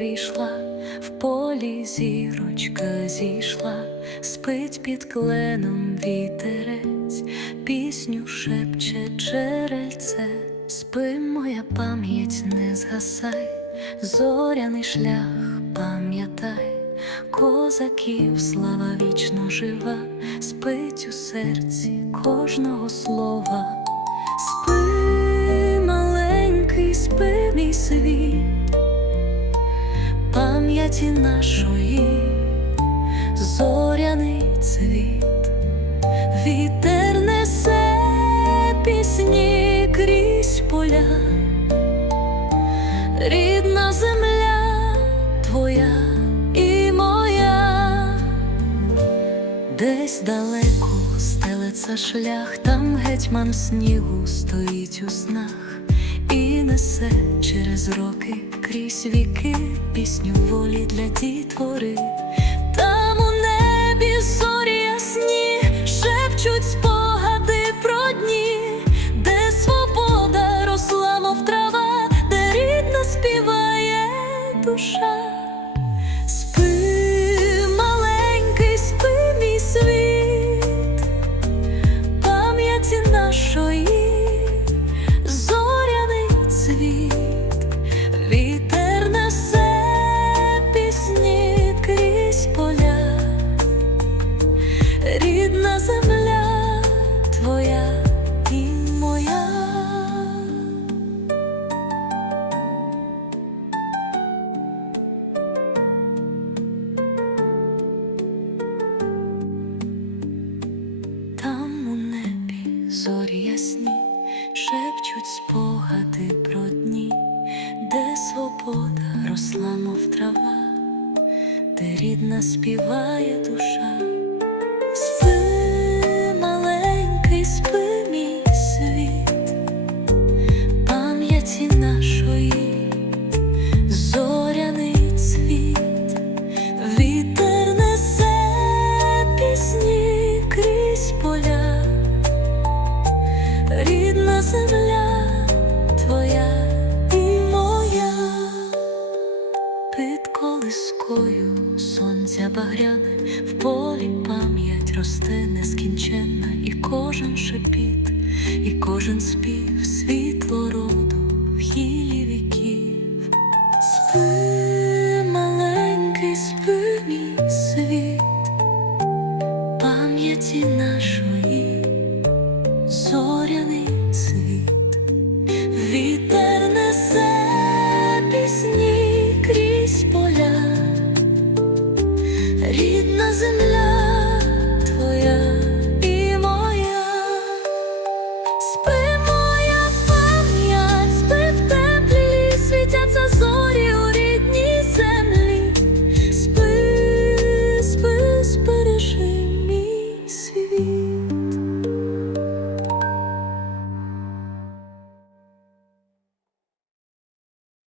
прийшла, в полі зірочка зійшла, спить під кленом вітерець, пісню шепче джерельце, спи, моя пам'ять, не згасай, зоряний шлях пам'ятай, козаків слава вічно жива, спить у серці кожного слова. Спи, маленький, спи, мій світ, пам'яті нашої, зоряний цвіт, вітер несе пісні крізь поля, рідна земля твоя і моя. Десь далеко стелеться шлях, там гетьман снігу стоїть у снах і несе через роки крізь віки пісню волі для дітвори. Шепчуть спогади про дні, де свобода росла, мов трава, де рідна співає душа. багряне, в полі пам'ять росте нескінченна, і кожен шепіт, і кожен спів світло роду в хілі віків. Спи, маленький спи, мій світ, пам'яті нашої зоряний світ. рідна земля.